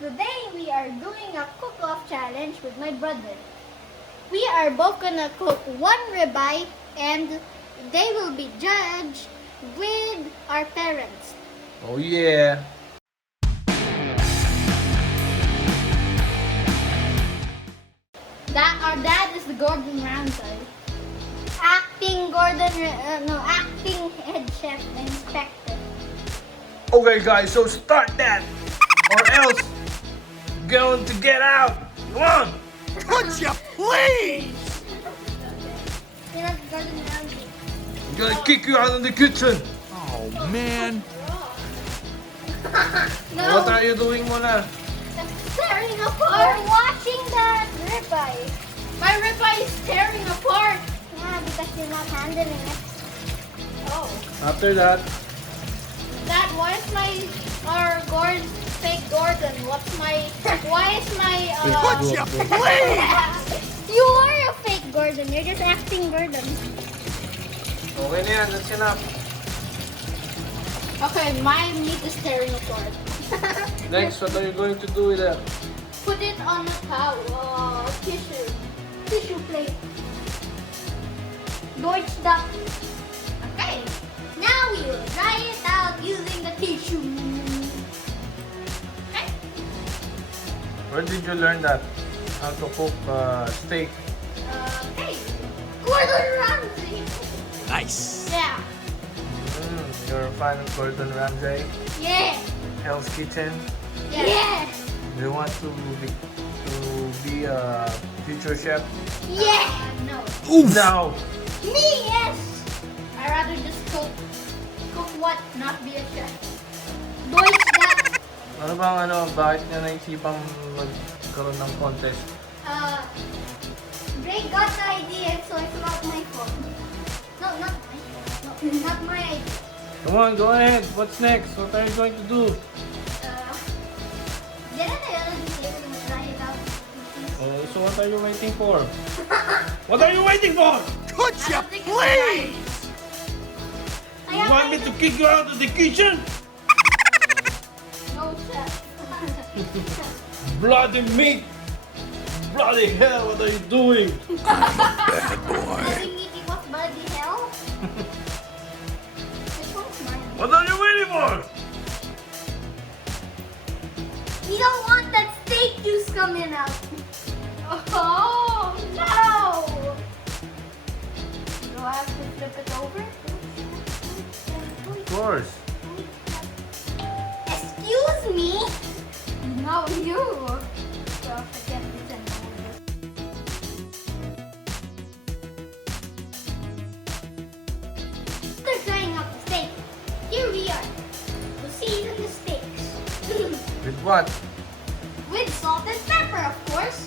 Today we are doing a cook-off challenge with my brother. We are both gonna cook one ribeye and they will be judged with our parents. Oh yeah. Our dad is the Gordon Ramsay. Acting head chef and inspector. Okay guys, so start that or else going to get out. Come on. Could you please? You know Gordon Ramsay. I'm gonna kick you out of the kitchen. Oh man. No. What are you doing muna? Tearing apart. We're watching that ribeye. My ribeye is tearing apart. Yeah, because you're not handling it. Oh. After that, Dad, why is fake Gordon? Why is my Could you please? You are a fake Gordon. You're just acting Gordon. okay na yan. That's enough. Okay, my meat is tearing apart. Next, what are you going to do with that? Put it on a towel, tissue plate. Deutsch duck. Okay, now we will dry it out using the tissue. Okay. Where did you learn that? How to cook steak? Okay. Gordon Ramsay. Nice. Yeah. You're a fan of Gordon Ramsay? Yeah. Hell's Kitchen? Yeah. Do you want to be a future chef? Yeah. No. Oof. No. Me, yes. I rather just cook what, not be a chef. Deutsch duck. Ano bang bakit niya naisipang magkaroon ng contest? Ray got the idea, so it's not my fault. No, not my fault. No, not my idea. Come on, go ahead. What's next? What are you going to do? Didn't I already say we will try it out? So what are you waiting for? What are you waiting for? Could you please? You want me to kick you out of the kitchen? No, chef. Bloody meat! Bloody hell, what are you doing? Bad boy. Bloody meat equals bloody hell? This one's mine. What are you waiting for? You don't want that steak juice coming out. Oh, no! Do I have to flip it over? Of course. Excuse me? No, you. So forget this and all this. After trying out the steak, here we are. We'll season the steaks. With what? With salt and pepper, of course.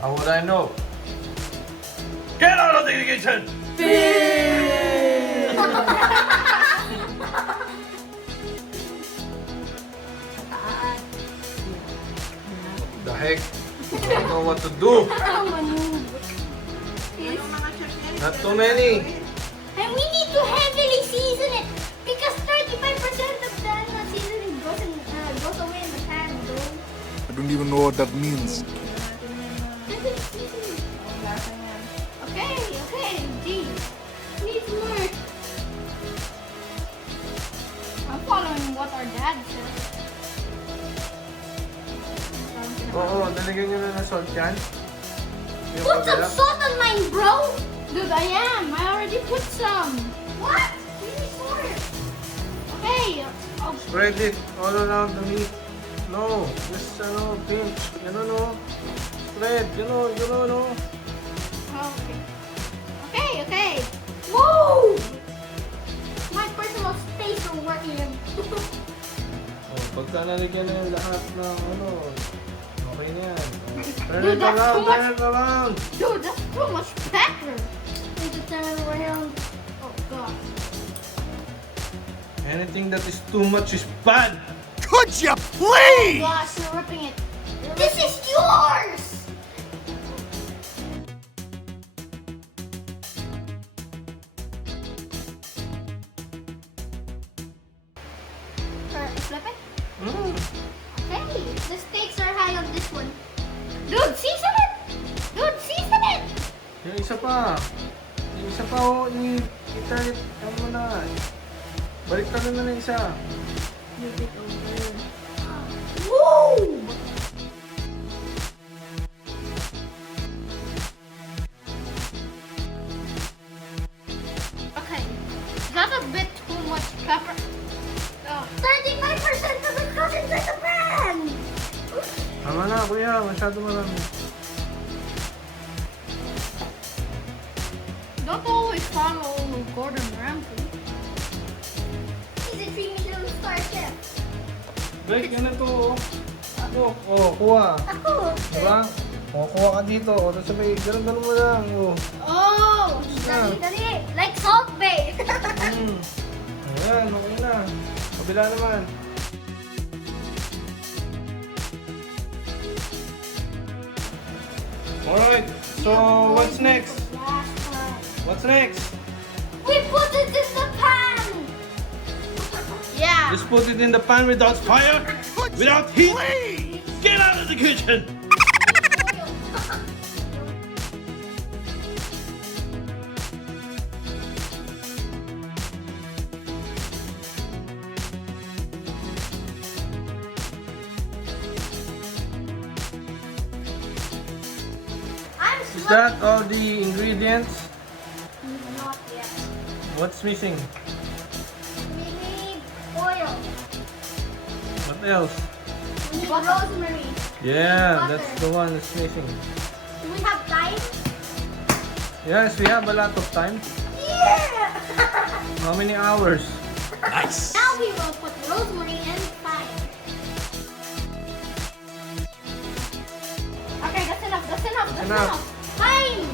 How would I know? Get out of the kitchen! The heck? I don't know what to do. Not too many. And we need to heavily season it because 35% of the seasoning goes away in the pan, though. I don't even know what that means. Heavily seasoning. Okay, gee. Needs more. I'm following what our dad said. Oo, nalagyan nyo na ng salt yan. Yung Put some kabila. salt on mine, bro! Dude, I am. I already put some. What? Really more. Okay. Oh, Spread it all around the meat. No, just pinch. No. Spread, no. Okay. Whoa! My personal space will work here. Oh, pagka nalagyan na yung lahat ng okay na yan. Turn Dude, it that's around, too much. turn it around. Dude, that's too much pepper. Need to turn it around. Oh, God. Anything that is too much is bad. Could you please? Gosh, you're ripping it. This is yours! Flip it? Dude, season it! Dude, season it! Yung isa pa. Yung isa pa, oh. I-turn it. Ano mo na. Balik ka na ng isa. Move it over. Woo! Okay. Is that a bit too much pepper? 35% of it goes inside the pan! Tama na, kuya. Masyado marami. Don't always follow Gordon Ramsay. He's a 3 Michelin star chef. Break, yan na to, oh. Ako. Oh, kuha. Ako. Diba? O, kuha ka dito. O, tapos sabay, ganun mo lang. Oh. Oh! Dali, dali. Like Salt Bay. Ayan, okay na. Kabila naman. Alright, so what's next? Last time. What's next? We put it in the pan! Yeah. Just put it in the pan without fire, without heat. Please! Get out of the kitchen! I'm Is that all the ingredients? Not yet. What's missing? We need oil. What else? We need rosemary. Yeah, Butter. that's the one that's missing. Do we have time? Yes, we have a lot of time. Yeah! How many hours? Nice! Now we will put rosemary and thyme. Okay, that's enough, that's enough, that's Enough. enough. Thyme!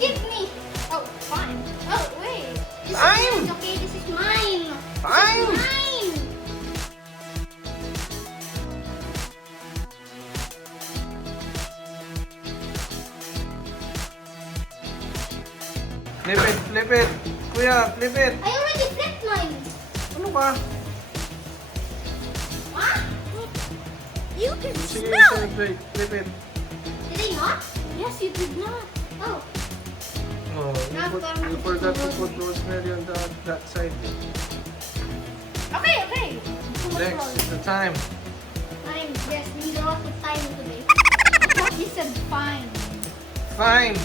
Give me! Oh, fine. Oh, wait. This Thyme! is okay, this is mine. Thyme! This is mine. Flip it, flip it. Kuya, flip it. I already flipped mine. Ano ba? What? You can Sige, smell sige, it. wait, flip it. Did I not? Yes, you did not. Oh. Oh, you forgot to put rosemary on that side. Okay, okay. Too much Next, rosemary. the time. Time. Yes, we need a lot of time today. I thought you said fine. Fine.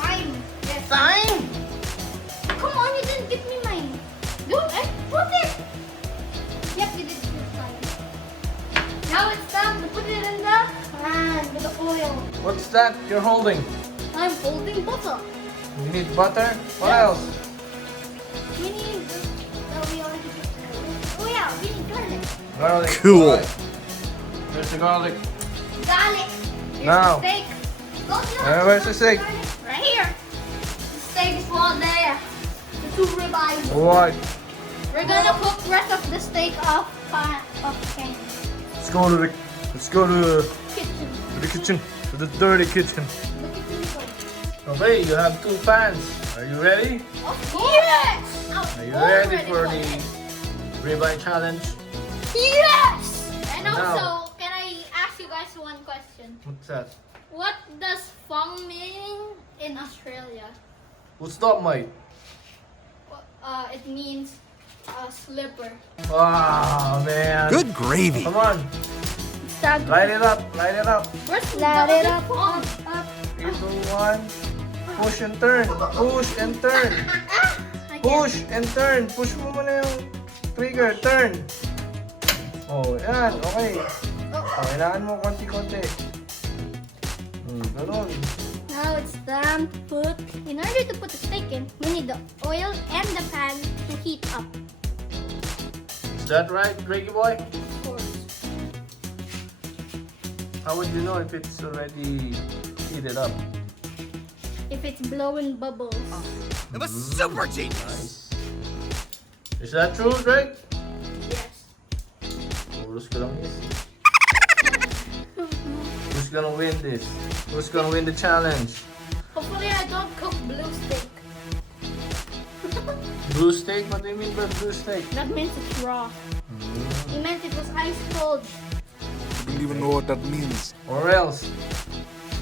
Fine. Yes. Time? Come on, you didn't give me mine. Dude, I put it. Yep, you did put mine. Now it's time to put it in the pan with the oil. What's that you're holding? I'm holding butter. You need butter? What Yes. else? We need. We already put. Oh yeah, we need garlic. Garlic. Cool. Alright. There's the garlic. Garlic. Here's Now. the steak. Go, Where's the steak? Right here. The steak is all there. The 2 ribeyes. What? We're gonna cook rest of the steak off pan. Let's go to the Kitchen. kitchen. To the dirty kitchen. The kitchen is open. Okay, you have 2 pans. Are you ready? Yes! Are you ready for the ribeye challenge? Yes! And Now. also, can I ask you guys one question? What's that? What does fong mean in Australia? What's that, mate? It means slipper. Wow, man. Good gravy! Come on, light it up, light it up. Where's light it up? 3, 2, 1. Push and turn. Push and turn. Push and turn. Push mo muna yung trigger. Turn. Oh, yan. Okay. Kailangan mo konti-konti. Ganun. Now it's time to put. In order to put the steak in, we need the oil and the pan to heat up. Is that right, Reggie boy? Of course. How would you know if it's already heated up? If it's blowing bubbles. I'm a super genius! Nice. Is that true, Greg? Yes. Who's gonna win? Who's gonna win this? Who's gonna win the challenge? Hopefully I don't cook blue steak. Blue steak? What do you mean by blue steak? That means it's raw. He meant it was ice cold. I don't even know what that means. Or else,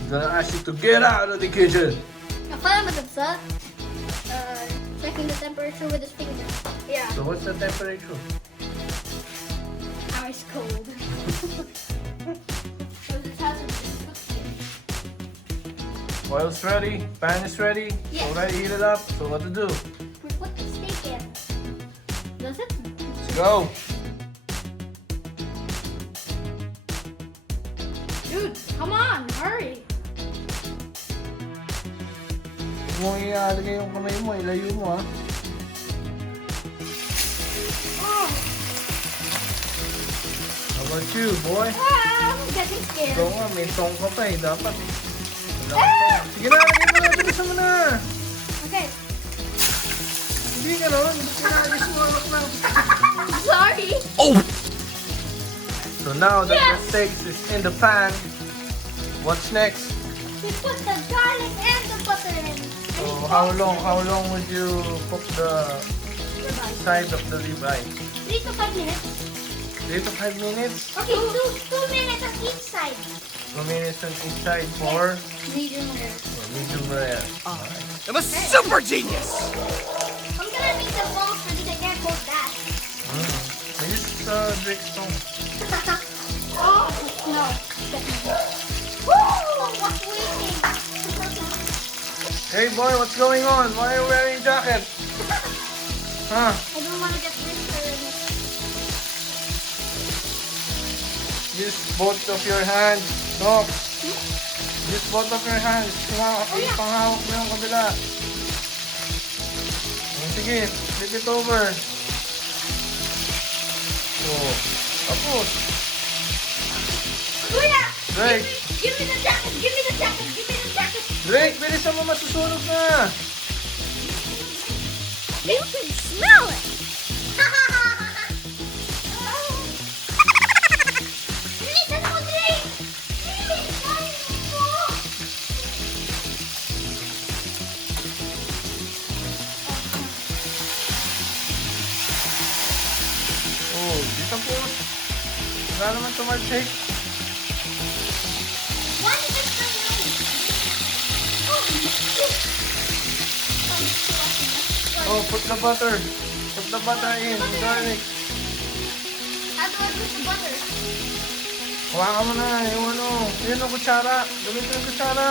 He's gonna ask you to get out of the kitchen. Akala mo sa checking the temperature with his finger. Yeah. So what's the temperature? Ice cold. So this hasn't been cooked yet. Oil's ready, pan is ready, Yes. already heated up. So what to do? We put the steak in. Does it? Let's go. Dude, come on, hurry. Huwag mong iaalagay yung kamay mo, ilayo mo ha. Oh, How about you, boy? I'm getting scared. Ikaw nga, may tong ka pa eh, dapat. Ah! Sige na, lagay mo na, bilisan mo na. Okay. Hindi ka naman, hindi ka naalis mo anak lang. Sorry. Oh! So now that Yes. the steak is in the pan, what's next? We put the garlic and the butter in. So how long would you cook the Ribeye. side of the ribeye? 3 to 5 minutes. 3 to 5 minutes? Okay, 2 minutes on each side. 2 minutes on each side for Medium rare. medium rare. I'm a super genius! I'm gonna make the balls because I can't hold that. I use Drake's stone. Oh, no. Woo! What's waiting? Hey boy, what's going on? Why are you wearing a jacket? Huh? I don't want to get blistered. Use both of your hands. Doc. Use both of your hands. Panghawak mo yung kabila. Sige, flip it over. So, tapos. Kuya! Drake. Give me the jacket! Give me the jacket! Give me the jacket! Drake, bilisan mo, masusunog na. You can smell it! Bilisan mo, Drake! Bilisan mo! Oh, di tapos. Wala naman tumatsik. Why did it turn on? Oh, put the butter. Put the butter in. Garlic. How do I put the butter? Hawakan mo na yung ano. Yun ang kutsara. Gamitin yung kutsara.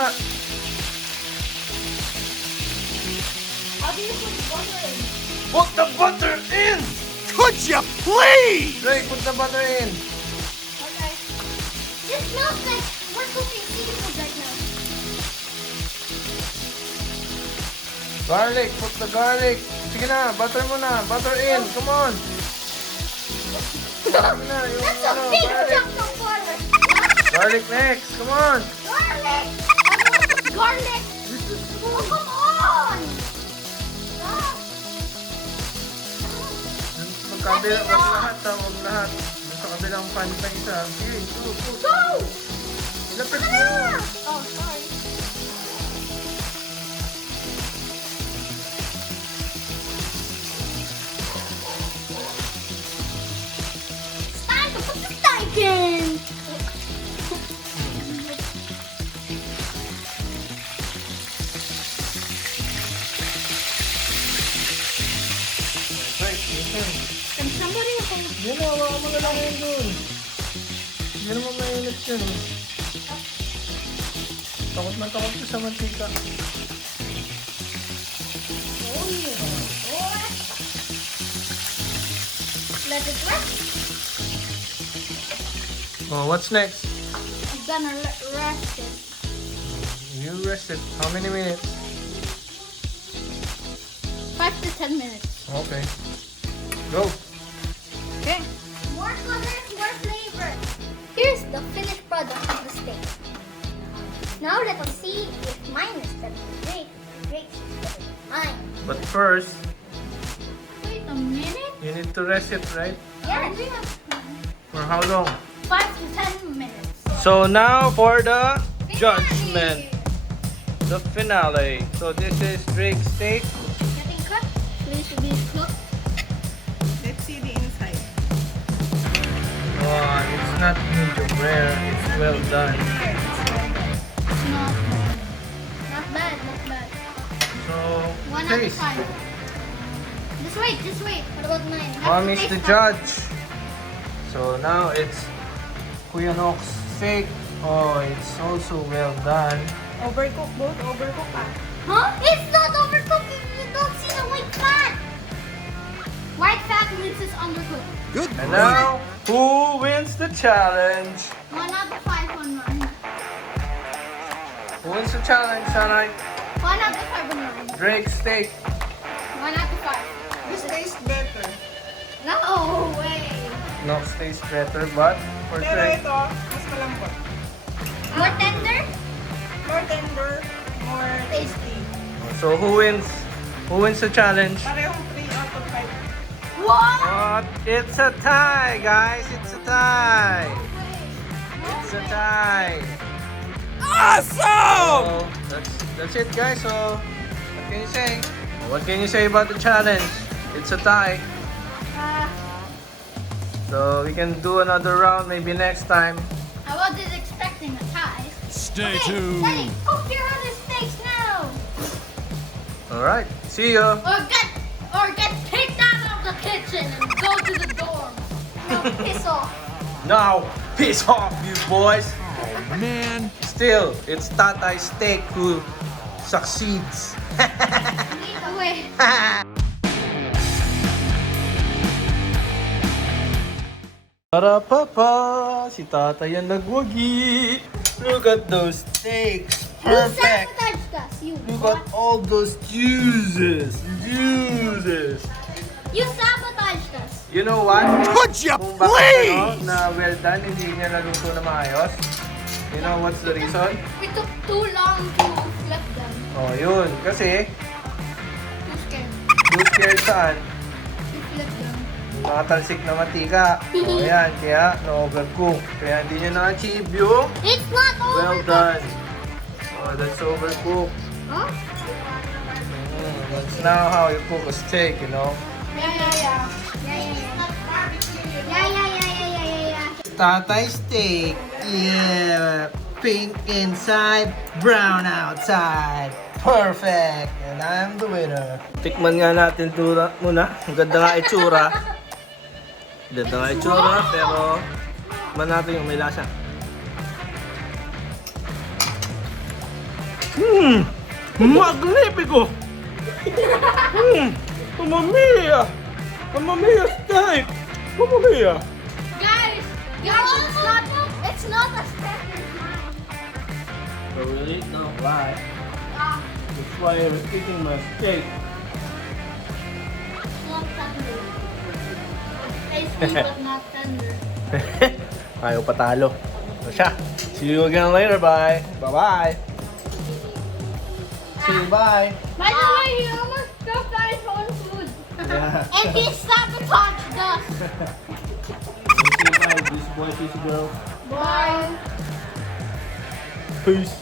How do you put butter in? Put the butter in! Could you please? Drake, put the butter in. Okay. This smells like we're cooking seafood right now. Garlic, put the garlic. Sige na, butter mo na. Butter in, come on. Butter mo na yung That's a ano, big garlic. chunk of butter. Garlic next, come on. Garlic! I don't want garlic! Oh, come on! Stop! Magkabila, wag lahat ha, wag lahat. Doon sa kabilang pan pa isa. Sige, go. Go! Lapit Ano mo. na? Oh, sorry. It's time to put the steak in! Drake, listen. Can somebody hold? Yun na, hawakan mo na lang yun dun. Hindi naman mainit yun. Takot na takot ko sa mantika. Oh, yeah. Oh. Let it rest. Oh, what's next? I'm gonna rest it. You rest it. How many minutes? 5 to 10 minutes. Okay. Go. Okay. More colors, more flavor. Here's the finished product of the steak. Now let us see if mine is better than Drake's is better than mine. But first, Wait a minute. you need to rest it, right? Yes. For how long? 5 to 10 minutes. So now for the Finale. judgment. The finale. So this is Drake's steak. Getting cut. Please be cooked. Let's see the inside. Oh, it's not medium rare. It's well done. It's not. 1 out of taste. 5. Just wait. What about mine? Have to Mommy's taste the first. judge. So now it's Kuya Nok's steak. Oh, it's also well done. Overcook, both overcook ah. Huh? It's not overcooked. You don't see the white fat. White fat means it's undercooked. Good And grief. now, who wins the challenge? 1 out of 5 on mine. Who wins the challenge, Sanay? 1 out of 5 on mine. Drake steak. 1 out of 5. This tastes better. No way. Nok's tastes better, but for Pero Drake. ito, mas malambot. More tender? More tender, more tasty. So who wins? Who wins the challenge? Parehong 3 out of 5. What? What? It's a tie, guys. It's a tie. It's a tie. Awesome! So that's it, guys. So what can you say? What can you say about the challenge? It's a tie. Uh, So we can do another round maybe next time. I wasn't expecting a tie. Stay Okay, tuned. Daddy, cook your other steaks now. Alright, see ya. Or get kicked out of the kitchen and go to the dorm. No, piss off. Now, piss off, you boys. Oh, man. Still, it's Tatay Steak who succeeds. Lead away. Para papa, si Tatay ang nagwagi. Look at those steaks. You Perfect. sabotaged us. You Look what? at all those juices. You sabotaged us. You know what? Could you Kung bakit please? na well done, hindi niya naluto na maayos. You know what's the reason? We took too long to flip them. Oh, yun. Kasi, Too scared. too scared saan? We flipped them. Mga talsik na mantika. O yan, kaya na-overcook. Kaya hindi niya na-achieve yung It's not over. well done. Oh, that's overcooked. Huh? That's now how you cook a steak, you know? Yeah. Tatay steak. Yeah. Pink inside, brown outside. Perfect. And I'm the winner. Tikman nga natin muna. Ang ganda nga itsura. Ganda nga itsura, pero man natin yung may lasa. Magnifico! Mamma mia! Mamma mia steak! Mamma mia! Guys, it's not as tender as mine. Oh, really? No, why? Ah, That's why I was eating my steak. it's not tender. It's tasty but not tender. Ayaw patalo. So siya. See you again later. Bye. Bye-bye. See you. Bye. By the way, he almost stuffed out his own food. Yeah. And he sabotaged us. See you. Bye. This boy, this girl. Bye. Peace.